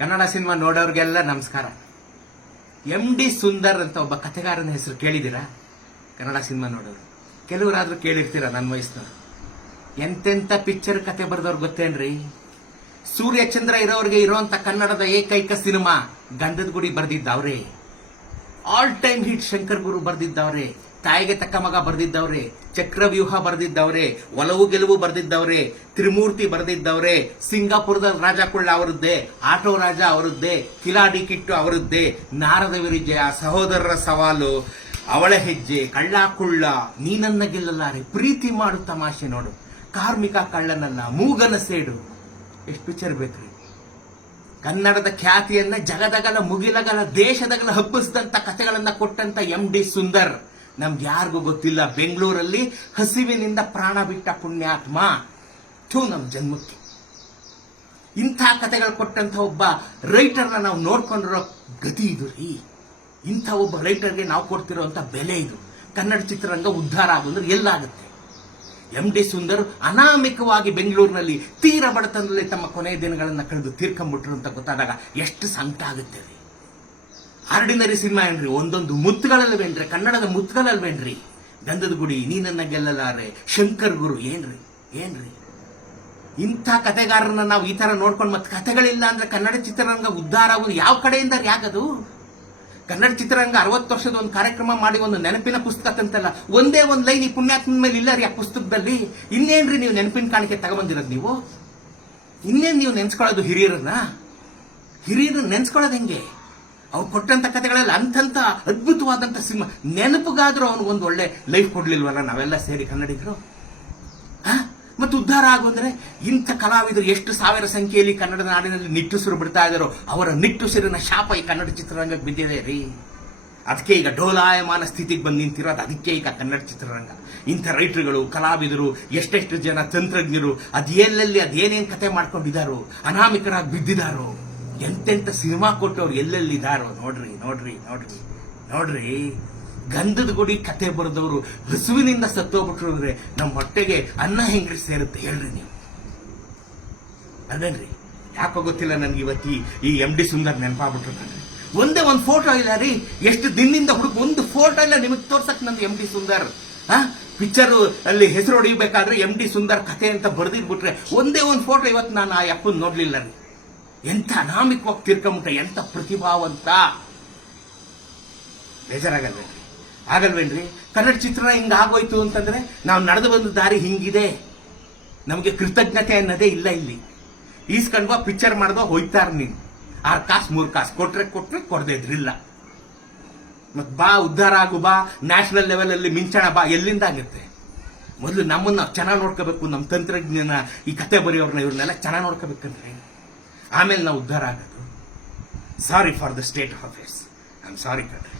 Kannada cinema ನೋಡೋರಿಗೆಲ್ಲ ನಮಸ್ಕಾರ. MD Sundar ಅಂತ ಒಬ್ಬ ಕಥೆಗಾರನ ಹೆಸರು ಕೇಳಿದ್ದೀರಾ? ಕನ್ನಡ ಸಿನಿಮಾ ನೋಡೋರು ಕೆಲವರಾದ್ರೂ ಕೇಳಿರ್ತೀರ, ನನ್ನ ವಯಸ್ಸಿನವರು. ಎಂತೆಂತ ಪಿಕ್ಚರ್ ಕತೆ ಬರೆದವ್ರು ಗೊತ್ತೇನ್ರಿ? ಸೂರ್ಯಚಂದ್ರ ಇರೋರಿಗೆ ಇರೋಂತ ಕನ್ನಡದ ಏಕೈಕ ಸಿನಿಮಾ ಗಂಧದ ಗುಡಿ ಬರೆದಿದ್ದವ್ರೆ. ಆಲ್ ಟೈಮ್ ಹಿಟ್ ಶಂಕರ್ ಗುರು ಬರೆದಿದ್ದವ್ರೆ, ತಾಯಿಗೆ ತಕ್ಕ ಮಗ ಬರೆದಿದ್ದವ್ರೆ, ಚಕ್ರವ್ಯೂಹ ಬರೆದಿದ್ದವ್ರೆ, ಒಲವು ಗೆಲುವು ಬರೆದಿದ್ದವ್ರೆ, ತ್ರಿಮೂರ್ತಿ ಬರೆದಿದ್ದವ್ರೆ, ಸಿಂಗಾಪುರದ ರಾಜ ಕುಳ್ಳ ಅವರದ್ದೇ, ಆಟೋ ರಾಜ ಅವರದ್ದೇ, ಕಿಲಾಡಿ ಕಿಟ್ಟು ಅವರದ್ದೇ, ನಾರದ ವಿರಿಜಯ, ಸಹೋದರರ ಸವಾಲು, ಅವಳ ಹೆಜ್ಜೆ, ಕಳ್ಳ ಕುಳ್ಳ, ನೀನನ್ನ ಗೆಲ್ಲಲಾರೆ, ಪ್ರೀತಿ ಮಾಡು ತಮಾಷೆ ನೋಡು, ಕಾರ್ಮಿಕ ಕಳ್ಳನಲ್ಲ, ಮೂಗನ ಸೇಡು. ಎಷ್ಟು ಪಿಕ್ಚರ್ ಬೇಕ್ರಿ? ಕನ್ನಡದ ಖ್ಯಾತಿಯನ್ನ ಜಗದಗಲ ಮುಗಿಲಗಲ ದೇಶದಗಲ ಹಬ್ಬಿಸಿದಂತ ಕಥೆಗಳನ್ನ ಕೊಟ್ಟಂತ MD ಸುಂದರ್ ನಮ್ಗೆ ಯಾರಿಗೂ ಗೊತ್ತಿಲ್ಲ. ಬೆಂಗಳೂರಲ್ಲಿ ಹಸಿವಿನಿಂದ ಪ್ರಾಣ ಬಿಟ್ಟ ಪುಣ್ಯಾತ್ಮ. ನಮ್ ಜನ್ಮಕ್ಕೆ ಇಂಥ ಕಥೆಗಳು ಕೊಟ್ಟಂತ ಒಬ್ಬ ರೈಟರ್ನ ನಾವು ನೋಡ್ಕೊಂಡಿರೋ ಗತಿ ಇದು ರೀ. ಇಂಥ ಒಬ್ಬ ರೈಟರ್ಗೆ ನಾವು ಕೊಡ್ತಿರೋಂಥ ಬೆಲೆ ಇದು. ಕನ್ನಡ ಚಿತ್ರರಂಗ ಉದ್ಧಾರ ಆಗೋದ್ರೆ ಎಲ್ಲಾಗುತ್ತೆ? MD ಸುಂದರ್ ಅನಾಮಿಕವಾಗಿ ಬೆಂಗಳೂರಿನಲ್ಲಿ ತೀರ ಬಡತನದಲ್ಲಿ ತಮ್ಮ ಕೊನೆಯ ದಿನಗಳನ್ನು ಕಳೆದು ತೀರ್ಕೊಂಡ್ಬಿಟ್ರು ಅಂತ ಗೊತ್ತಾದಾಗ ಎಷ್ಟು ಸಂಕಟ ಆಗುತ್ತೆ ರೀ. ಆರ್ಡಿನರಿ ಸಿನಿಮಾ ಏನ್ರಿ? ಒಂದೊಂದು ಮುತ್ತುಗಳಲ್ವೇನ್ರಿ? ಕನ್ನಡದ ಮುತ್ತುಗಳಲ್ವೇನ್ರಿ? ಗಂಧದ ಗುಡಿ, ನೀನನ್ನ ಗೆಲ್ಲಲಾರೆ, ಶಂಕರ್ ಗುರು, ಏನ್ರಿ ಇಂಥ ಕಥೆಗಾರರನ್ನ ನಾವು ಈ ತರ ನೋಡ್ಕೊಂಡು ಮತ್ತೆ ಕಥೆಗಳಿಲ್ಲ ಅಂದ್ರೆ ಕನ್ನಡ ಚಿತ್ರರಂಗ ಉದ್ಧಾರ ಆಗೋದು ಯಾವ ಕಡೆಯಿಂದ ಯಾಕದು? ಕನ್ನಡ ಚಿತ್ರರಂಗ 60 ವರ್ಷದ ಒಂದು ಕಾರ್ಯಕ್ರಮ ಮಾಡಿ ಒಂದು ನೆನಪಿನ ಪುಸ್ತಕ ತಂತಲ್ಲ, ಒಂದೇ ಒಂದು ಲೈನ್ ಈ ಪುಣ್ಯಾತ್ಮನ ಮೇಲೆ ಇಲ್ಲ ರೀ ಆ ಪುಸ್ತಕದಲ್ಲಿ. ಇನ್ನೇನ್ರಿ ನೀವು ನೆನಪಿನ ಕಾಣಿಕೆ ತಗೊಂಬಂದಿರೋದು? ಇನ್ನೇನು ನೀವು ನೆನ್ಸ್ಕೊಳ್ಳೋದು ಹಿರಿಯರನ್ನ ನೆನ್ಸ್ಕೊಳ್ಳೋದು ಹೆಂಗೆ? ಅವ್ರು ಕೊಟ್ಟಂತ ಕಥೆಗಳೆಲ್ಲ ಅಂತಂತ ಅದ್ಭುತವಾದಂತ ಸಿನಿಮಾ. ನೆನಪಿಗಾದ್ರೂ ಅವನಿಗೊಂದು ಒಳ್ಳೆ ಲೈಫ್ ಕೊಡ್ಲಿಲ್ವಲ್ಲ ನಾವೆಲ್ಲ ಸೇರಿ ಕನ್ನಡಿಗರು? ಮತ್ತೆ ಉದ್ಧಾರ ಆಗೋಂದ್ರೆ ಇಂಥ ಕಲಾವಿದರು ಎಷ್ಟು ಸಾವಿರ ಸಂಖ್ಯೆಯಲ್ಲಿ ಕನ್ನಡ ನಾಡಿನಲ್ಲಿ ನಿಟ್ಟುಸಿರು ಬಿಡ್ತಾ ಇದ್ದಾರೋ ಅವರ ನಿಟ್ಟುಸಿರಿನ ಶಾಪ ಈ ಕನ್ನಡ ಚಿತ್ರರಂಗಕ್ಕೆ ಬಿದ್ದಿದೆ ರೀ. ಅದಕ್ಕೆ ಈಗ ಡೋಲಾಯಮಾನ ಸ್ಥಿತಿಗೆ ಬಂದು ನಿಂತಿರೋದು. ಅದಕ್ಕೆ ಈಗ ಕನ್ನಡ ಚಿತ್ರರಂಗ ಇಂಥ ರೈಟರ್ಗಳು, ಕಲಾವಿದರು, ಎಷ್ಟೆಷ್ಟು ಜನ ತಂತ್ರಜ್ಞರು ಅದೇನೇನ್ ಕತೆ ಮಾಡ್ಕೊಂಡಿದ್ದಾರೋ, ಅನಾಮಿಕರಾಗಿ ಬಿದ್ದಿದ್ದಾರೋ, ಎಂತೆಂತ ಸಿನಿಮಾ ಕೊಟ್ಟವ್ರು ಎಲ್ಲೆಲ್ಲಿದ್ದಾರೋ ನೋಡ್ರಿ. ಗಂಧದ ಗುಡಿ ಕತೆ ಬರೆದವರು ಹಸುವಿನಿಂದ ಸತ್ತೋಗ್ಬಿಟ್ರು ಅಂದ್ರೆ ನಮ್ಮ ಹೊಟ್ಟೆಗೆ ಅನ್ನ ಹೆಂಗ್ರಿ ಸೇರುತ್ತೆ ಹೇಳ್ರಿ ನೀವು? ಅದೇನ್ರಿ? ಯಾಕೋ ಗೊತ್ತಿಲ್ಲ ನನ್ಗೆ ಇವತ್ತು ಈ MD ಸುಂದರ್ ನೆನಪಾಗ್ಬಿಟ್ರು. ಒಂದೇ ಒಂದು ಫೋಟೋ ಇಲ್ಲ ರೀ. ಎಷ್ಟು ದಿನದಿಂದ ಒಂದು ಫೋಟೋ ಇಲ್ಲ ನಿಮಗೆ ತೋರ್ಸಕ್ ನಂದು MD ಸುಂದರ್. ಪಿಕ್ಚರ್ ಅಲ್ಲಿ ಹೆಸರು ಹೊಡಿಬೇಕಾದ್ರೆ MD ಸುಂದರ್ ಕತೆ ಅಂತ ಬರೆದಿದ್ಬಿಟ್ರೆ ಒಂದೇ ಒಂದು ಫೋಟೋ ಇವತ್ತು ನಾನು ಆ ಅಪ್ಪನ್ ನೋಡ್ಲಿಲ್ಲ ರೀ. ಎಂತ ಅನಾಮಿಕವಾಗಿ ತೀರ್ಕೊಂಬಿಟ್ಟ, ಎಂತ ಪ್ರತಿಭಾವಂತ. ಆಗಲ್ವೇನ್ರಿ? ಕನ್ನಡ ಚಿತ್ರಣ ಹಿಂಗ ಆಗೋಯ್ತು ಅಂತಂದ್ರೆ ನಾವು ನಡೆದು ಬಂದ ದಾರಿ ಹಿಂಗಿದೆ. ನಮಗೆ ಕೃತಜ್ಞತೆ ಅನ್ನೋದೇ ಇಲ್ಲ. ಇಲ್ಲಿ ಈಸ್ಕೊಂಡ್ವಾ ಪಿಕ್ಚರ್ ಮಾಡ್ದೋ ಹೋಯ್ತಾರ. ನೀನು 6 ಕಾಸು 3 ಕಾಸು ಕೊಟ್ರೆ ಕೊಡದೇ ಇದ್ರಿಲ್ಲ. ಮತ್ ಬಾ ಉದ್ಧಾರ ಆಗು, ಬಾ ನ್ಯಾಷನಲ್ ಲೆವೆಲ್ ಅಲ್ಲಿ ಮಿಂಚಣ, ಬಾ. ಎಲ್ಲಿಂದ ಆಗುತ್ತೆ? ಮೊದಲು ನಮ್ಮನ್ನ ಚೆನ್ನಾಗಿ ನೋಡ್ಕೋಬೇಕು. ನಮ್ಮ ತಂತ್ರಜ್ಞಾನ, ಈ ಕತೆ ಬರೆಯೋರ್ನ, ಇವ್ರನ್ನೆಲ್ಲ ಚೆನ್ನಾಗಿ ನೋಡ್ಕೋಬೇಕಂದ್ರೆ ಆಮೇಲೆ ನಾವು ಉದ್ಧಾರ ಆಗೋದು. Sorry for the state of affairs. I am sorry ಕಣ್ರಿ.